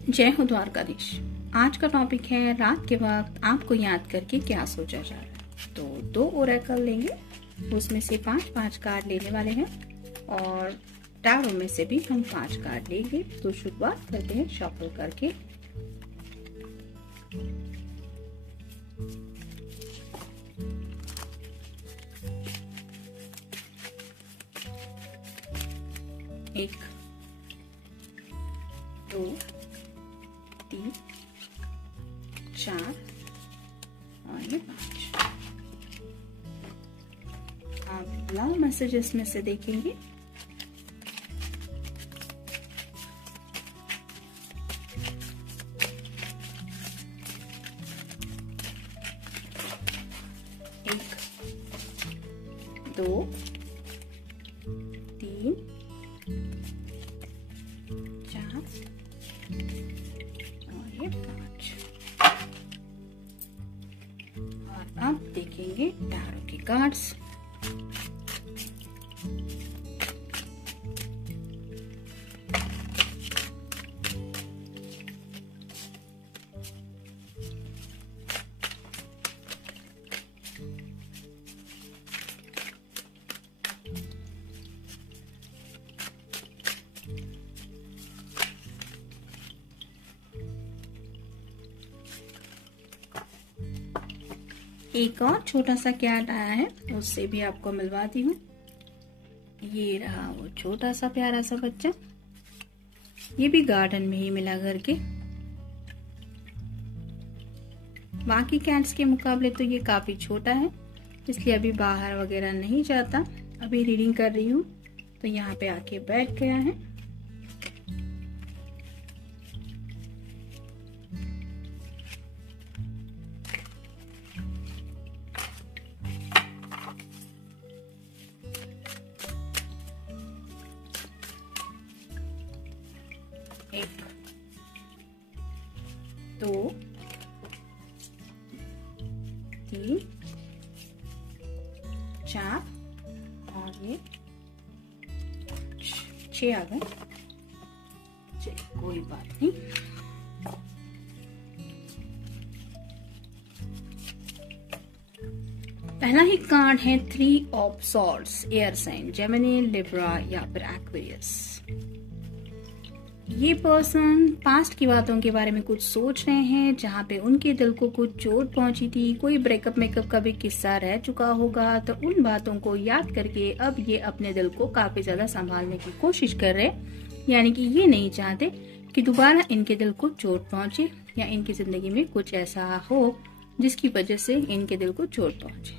जय हो द्वारकाधीश। आज का टॉपिक है रात के वक्त आपको याद करके क्या सोचा जा रहा है। तो 2 ओरेकल लेंगे, उसमें से 5-5 कार्ड लेने वाले हैं और टैरो में से भी हम 5 कार्ड लेंगे। तो शुरुआत करते हैं शफल करके। एक, 2, 3, 4 और ये 5। आप लव मैसेजेस में से देखेंगे। एक, 2, 3, 4 और ये 5। और अब देखेंगे टैरो के कार्ड्स। एक और छोटा सा कैट आया है, उससे भी आपको मिलवाती हूँ। ये रहा वो छोटा सा प्यारा सा बच्चा। ये भी गार्डन में ही मिला घर के। बाकी कैट्स के मुकाबले तो ये काफी छोटा है, इसलिए अभी बाहर वगैरह नहीं जाता। अभी रीडिंग कर रही हूँ तो यहाँ पे आके बैठ गया है। एक, 2, 3, 4 और ये 6 आ गए। कोई बात नहीं। पहला ही कार्ड है 3 of swords, air sign Gemini, Libra या फिर एक्वेरियस। ये पर्सन पास्ट की बातों के बारे में कुछ सोच रहे हैं, जहाँ पे उनके दिल को कुछ चोट पहुंची थी। कोई ब्रेकअप मेकअप का भी किस्सा रह चुका होगा, तो उन बातों को याद करके अब ये अपने दिल को काफी ज्यादा संभालने की कोशिश कर रहे हैं। यानी कि ये नहीं चाहते कि दोबारा इनके दिल को चोट पहुंचे या इनकी जिंदगी में कुछ ऐसा हो जिसकी वजह से इनके दिल को चोट पहुंचे।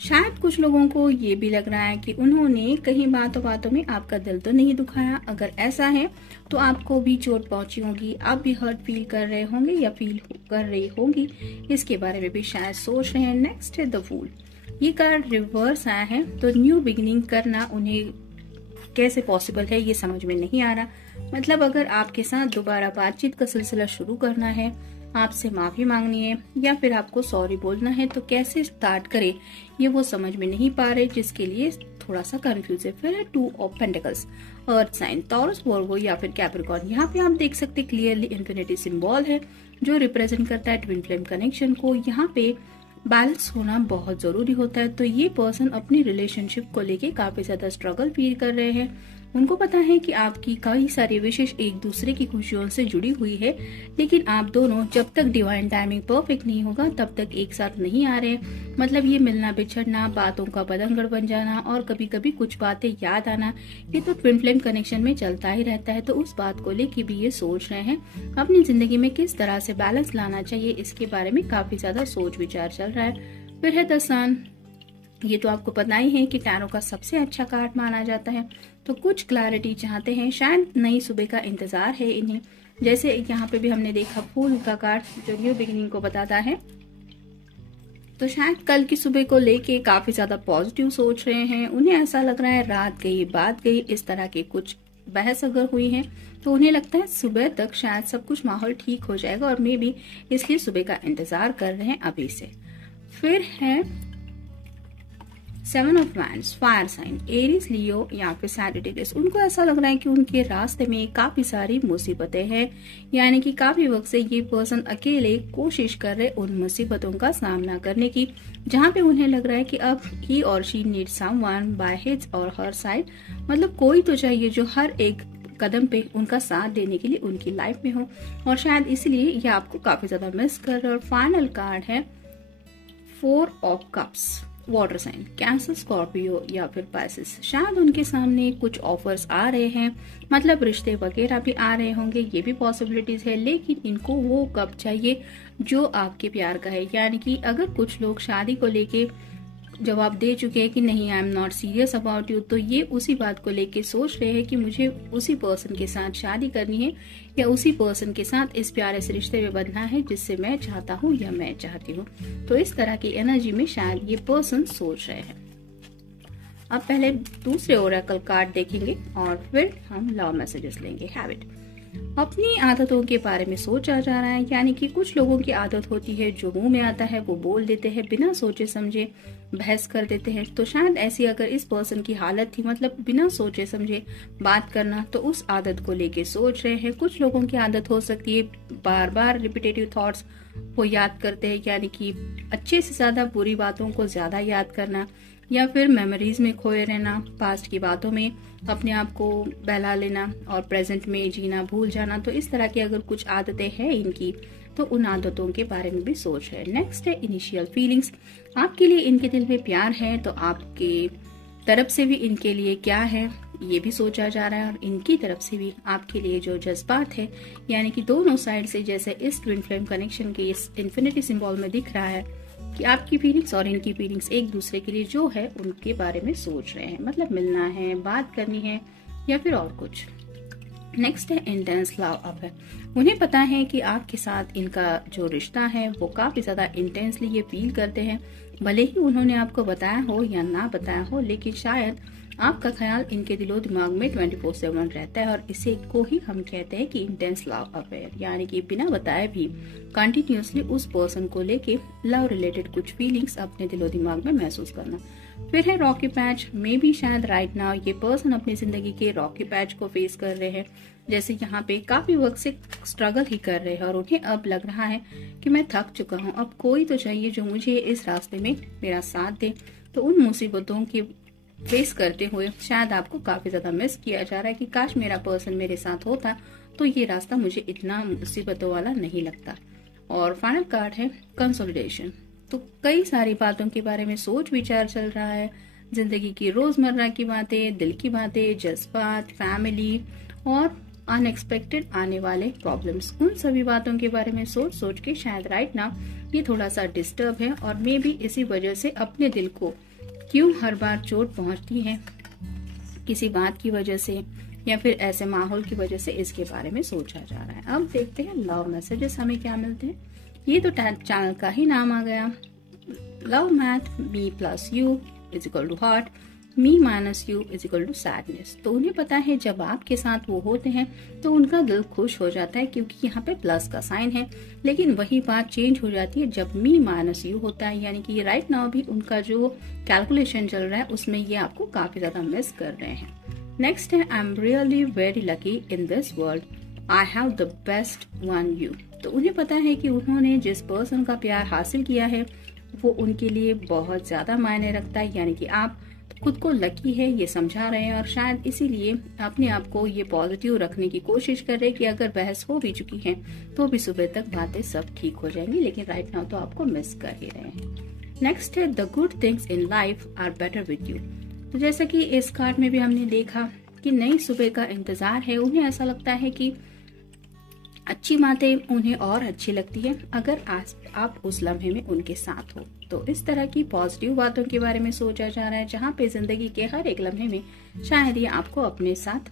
शायद कुछ लोगों को ये भी लग रहा है कि उन्होंने कहीं बातों बातों में आपका दिल तो नहीं दुखाया। अगर ऐसा है तो आपको भी चोट पहुंची होगी, आप भी हर्ट फील कर रहे होंगे या फील कर रही होंगी। इसके बारे में भी शायद सोच रहे हैं। नेक्स्ट है द फूल। ये कार्ड रिवर्स आया है, तो न्यू बिगिनिंग करना उन्हें कैसे पॉसिबल है ये समझ में नहीं आ रहा। मतलब अगर आपके साथ दोबारा बातचीत का सिलसिला शुरू करना है, आपसे माफी मांगनी है या फिर आपको सॉरी बोलना है, तो कैसे स्टार्ट करें ये वो समझ में नहीं पा रहे, जिसके लिए थोड़ा सा कंफ्यूज है। फिर है 2 of pentacles, earth sign, Taurus, Virgo या फिर कैप्रिकॉर्न। यहाँ पे आप देख सकते क्लियरली इन्फिनिटी सिंबल है जो रिप्रेजेंट करता है ट्विन फ्लेम कनेक्शन को। यहाँ पे बैलेंस होना बहुत जरूरी होता है। तो ये पर्सन अपनी रिलेशनशिप को लेके काफी ज्यादा स्ट्रगल फील कर रहे हैं। उनको पता है कि आपकी कई सारी विशेष एक दूसरे की खुशियों से जुड़ी हुई है, लेकिन आप दोनों जब तक डिवाइन टाइमिंग परफेक्ट नहीं होगा तब तक एक साथ नहीं आ रहे। मतलब ये मिलना बिछड़ना, बातों का बदंगड़ बन जाना और कभी कभी कुछ बातें याद आना, ये तो ट्विन फ्लेम कनेक्शन में चलता ही रहता है। तो उस बात को लेके भी ये सोच रहे हैं अपनी जिंदगी में किस तरह से बैलेंस लाना चाहिए, इसके बारे में काफी ज्यादा सोच विचार चल रहा है। फिर है द सन। ये तो आपको पता ही है कि टैरो का सबसे अच्छा कार्ड माना जाता है। तो कुछ क्लैरिटी चाहते हैं, शायद नई सुबह का इंतजार है इन्हें। जैसे यहाँ पे भी हमने देखा फूल का कार्ड जो न्यू बिगिनिंग को बताता है। तो शायद कल की सुबह को लेके काफी ज्यादा पॉजिटिव सोच रहे हैं। उन्हें ऐसा लग रहा है रात गई बात गई, इस तरह के कुछ बहस अगर हुई है तो उन्हें लगता है सुबह तक शायद सब कुछ माहौल ठीक हो जाएगा और मे बी इसलिए सुबह का इंतजार कर रहे हैं अभी से। फिर है seven of wands, fire sign, Aries, Leo या फिर सैजिटेरियस। उनको ऐसा लग रहा है कि उनके रास्ते में काफी सारी मुसीबतें हैं, यानी कि काफी वक्त से ये पर्सन अकेले कोशिश कर रहे उन मुसीबतों का सामना करने की, जहाँ पे उन्हें लग रहा है कि अब ही और she need someone by his और हर साइड। मतलब कोई तो चाहिए जो हर एक कदम पे उनका साथ देने के लिए उनकी लाइफ में हो, और शायद इसलिए ये आपको काफी ज्यादा मिस कर रहे। और फाइनल कार्ड है 4 of cups, water sign, cancer, Scorpio या फिर पाइसेस। शायद उनके सामने कुछ ऑफर्स आ रहे हैं, मतलब रिश्ते वगैरह भी आ रहे होंगे, ये भी पॉसिबिलिटीज है, लेकिन इनको वो कब चाहिए जो आपके प्यार का है। यानी कि अगर कुछ लोग शादी को लेके जवाब दे चुके हैं कि नहीं, I am not serious about you, तो ये उसी बात को लेके सोच रहे हैं कि मुझे उसी पर्सन के साथ शादी करनी है या उसी पर्सन के साथ इस प्यारे से रिश्ते में बंधना है जिससे मैं चाहता हूँ या मैं चाहती हूँ। तो इस तरह की एनर्जी में शायद ये पर्सन सोच रहे हैं। अब पहले दूसरे ओरेकल कार्ड देखेंगे और फिर हम लव मैसेजेस लेंगे। हैबिट, अपनी आदतों के बारे में सोचा जा रहा है, यानी कि कुछ लोगों की आदत होती है जो मुंह में आता है वो बोल देते हैं, बिना सोचे समझे बहस कर देते हैं। तो शायद ऐसी अगर इस पर्सन की हालत थी, मतलब बिना सोचे समझे बात करना, तो उस आदत को लेके सोच रहे हैं। कुछ लोगों की आदत हो सकती है बार बार रिपीटेटिव थॉट्स को याद करते हैं, यानी कि अच्छे से ज्यादा बुरी बातों को ज्यादा याद करना, या फिर मेमोरीज में खोए रहना, पास्ट की बातों में अपने आप को बहला लेना और प्रेजेंट में जीना भूल जाना। तो इस तरह की अगर कुछ आदतें हैं इनकी, तो उन आदतों के बारे में भी सोच है। नेक्स्ट है इनिशियल फीलिंग्स, आपके लिए इनके दिल में प्यार है, तो आपके तरफ से भी इनके लिए क्या है ये भी सोचा जा रहा है, और इनकी तरफ से भी आपके लिए जो जज्बात है, यानी कि दोनों साइड से जैसे इस ट्विन फ्लेम कनेक्शन के इस इन्फिनिटी सिंबल में दिख रहा है कि आपकी फीलिंग्स और इनकी फीलिंग्स एक दूसरे के लिए जो है उनके बारे में सोच रहे हैं, मतलब मिलना है, बात करनी है या फिर और कुछ। नेक्स्ट है इंटेंस लव अफेयर, उन्हें पता है कि आपके साथ इनका जो रिश्ता है वो काफी ज्यादा इंटेंसली ये फील करते हैं, भले ही उन्होंने आपको बताया हो या ना बताया हो, लेकिन शायद आपका ख्याल इनके दिलो दिमाग में 24/7 रहता है, और इसे को ही हम कहते हैं कि इंटेंस लव अफेयर, यानी कि बिना बताए भी कंटिन्यूसली उस पर्सन को लेके लव रिलेटेड कुछ फीलिंग्स अपने दिलो दिमाग में महसूस करना। फिर है रॉकी पैच, में भी शायद राइट नाउ ये पर्सन अपनी जिंदगी के रॉकी पैच को फेस कर रहे हैं, जैसे यहाँ पे काफी वक्त से स्ट्रगल ही कर रहे हैं, और उन्हें अब लग रहा है कि मैं थक चुका हूँ, अब कोई तो चाहिए जो मुझे इस रास्ते में मेरा साथ दे। तो उन मुसीबतों की फेस करते हुए शायद आपको काफी ज्यादा मिस किया जा रहा है कि काश मेरा पर्सन मेरे साथ होता तो ये रास्ता मुझे इतना मुसीबतों वाला नहीं लगता। और फाइनल कार्ड है कंसोलिडेशन, तो कई सारी बातों के बारे में सोच विचार चल रहा है, जिंदगी की रोजमर्रा की बातें, दिल की बातें, जज्बात, फैमिली और अनएक्सपेक्टेड आने वाले प्रॉब्लम्स, उन सभी बातों के बारे में सोच सोच के शायद राइट नाउ ये थोड़ा सा डिस्टर्ब है, और मे भी इसी वजह से अपने दिल को क्यों हर बार चोट पहुंचती है किसी बात की वजह से या फिर ऐसे माहौल की वजह से, इसके बारे में सोचा जा रहा है। अब देखते हैं लव मैसेजेस हमें क्या मिलते हैं। ये तो चैनल का ही नाम आ गया, love math, me plus you is equal to heart, me minus you is equal to sadness. तो उन्हें पता है जब आपके साथ वो होते हैं तो उनका दिल खुश हो जाता है, क्योंकि यहाँ पे प्लस का साइन है, लेकिन वही बात चेंज हो जाती है जब मी माइनस यू होता है, यानी कि ये राइट नाउ भी उनका जो कैलकुलेशन चल रहा है उसमें ये आपको काफी ज्यादा मिस कर रहे हैं। नेक्स्ट है I am really very lucky in this world, I have the best one you. तो उन्हें पता है कि उन्होंने जिस पर्सन का प्यार हासिल किया है वो उनके लिए बहुत ज्यादा मायने रखता है, यानी कि आप खुद को लकी है ये समझा रहे हैं, और शायद इसीलिए अपने आप को ये पॉजिटिव रखने की कोशिश कर रहे हैं कि अगर बहस हो भी चुकी है तो भी सुबह तक बातें सब ठीक हो जाएंगी, लेकिन राइट नाउ तो आपको मिस कर ही रहे हैं। नेक्स्ट है the good things in life are better with you. तो जैसा कि इस कार्ड में भी हमने देखा कि नई सुबह का इंतजार है, उन्हें ऐसा लगता है कि अच्छी बातें उन्हें और अच्छी लगती है अगर आप उस लम्हे में उनके साथ हो। तो इस तरह की पॉजिटिव बातों के बारे में सोचा जा रहा है, जहाँ पे जिंदगी के हर एक लम्हे में शायद ये आपको अपने साथ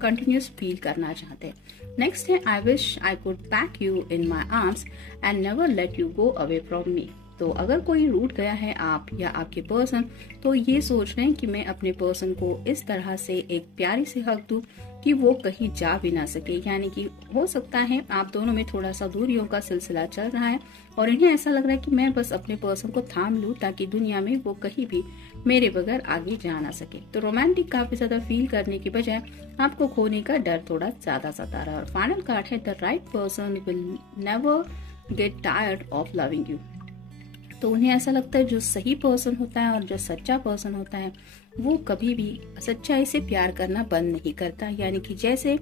कंटिन्यूस फील करना चाहते हैं। नेक्स्ट है I wish I could pack you in my arms and never let you go away from me. तो अगर कोई रूठ गया है आप या आपके पर्सन, तो ये सोच रहे हैं कि मैं अपने पर्सन को इस तरह से एक प्यारी से हक दूं कि वो कहीं जा भी ना सके। यानी कि हो सकता है आप दोनों में थोड़ा सा दूरियों का सिलसिला चल रहा है और इन्हें ऐसा लग रहा है कि मैं बस अपने पर्सन को थाम लूं ताकि दुनिया में वो कहीं भी मेरे बगैर आगे जा ना सके। तो रोमांटिक काफी ज्यादा फील करने की बजाय आपको खोने का डर थोड़ा ज्यादा सता रहा है। और फाइनल कार्ड है the right person will never get tired of loving you. तो उन्हें ऐसा लगता है जो सही पर्सन होता है और जो सच्चा पर्सन होता है वो कभी भी सच्चाई से प्यार करना बंद नहीं करता। यानी कि जैसे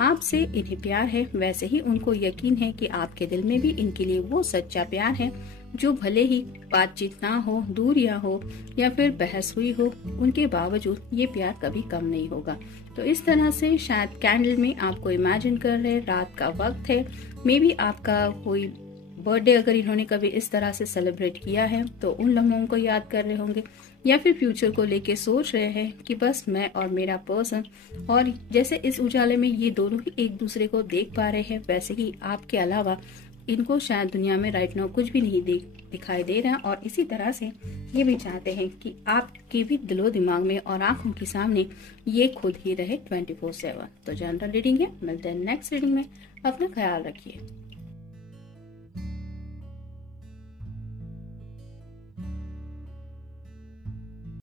आपसे इन्हें प्यार है वैसे ही उनको यकीन है कि आपके दिल में भी इनके लिए वो सच्चा प्यार है, जो भले ही बातचीत ना हो, दूरियां हो या फिर बहस हुई हो, उनके बावजूद ये प्यार कभी कम नहीं होगा। तो इस तरह से शायद कैंडल में आपको इमेजिन कर रहे, रात का वक्त है, मे बी आपका कोई बर्थडे अगर इन्होंने कभी इस तरह से सेलिब्रेट किया है तो उन लम्हों को याद कर रहे होंगे, या फिर फ्यूचर को लेके सोच रहे हैं कि बस मैं और मेरा पर्सन। और जैसे इस उजाले में ये दोनों ही एक दूसरे को देख पा रहे हैं, वैसे ही आपके अलावा इनको शायद दुनिया में राइट नाउ कुछ भी नहीं दिखाई दे रहा। और इसी तरह से ये भी चाहते हैं कि आपके भी दिलो दिमाग में और आंखों के सामने ये खुद ही रहे 24/7। तो जनरल रीडिंग है, मिलते हैं नेक्स्ट रीडिंग में। अपना ख्याल रखिए।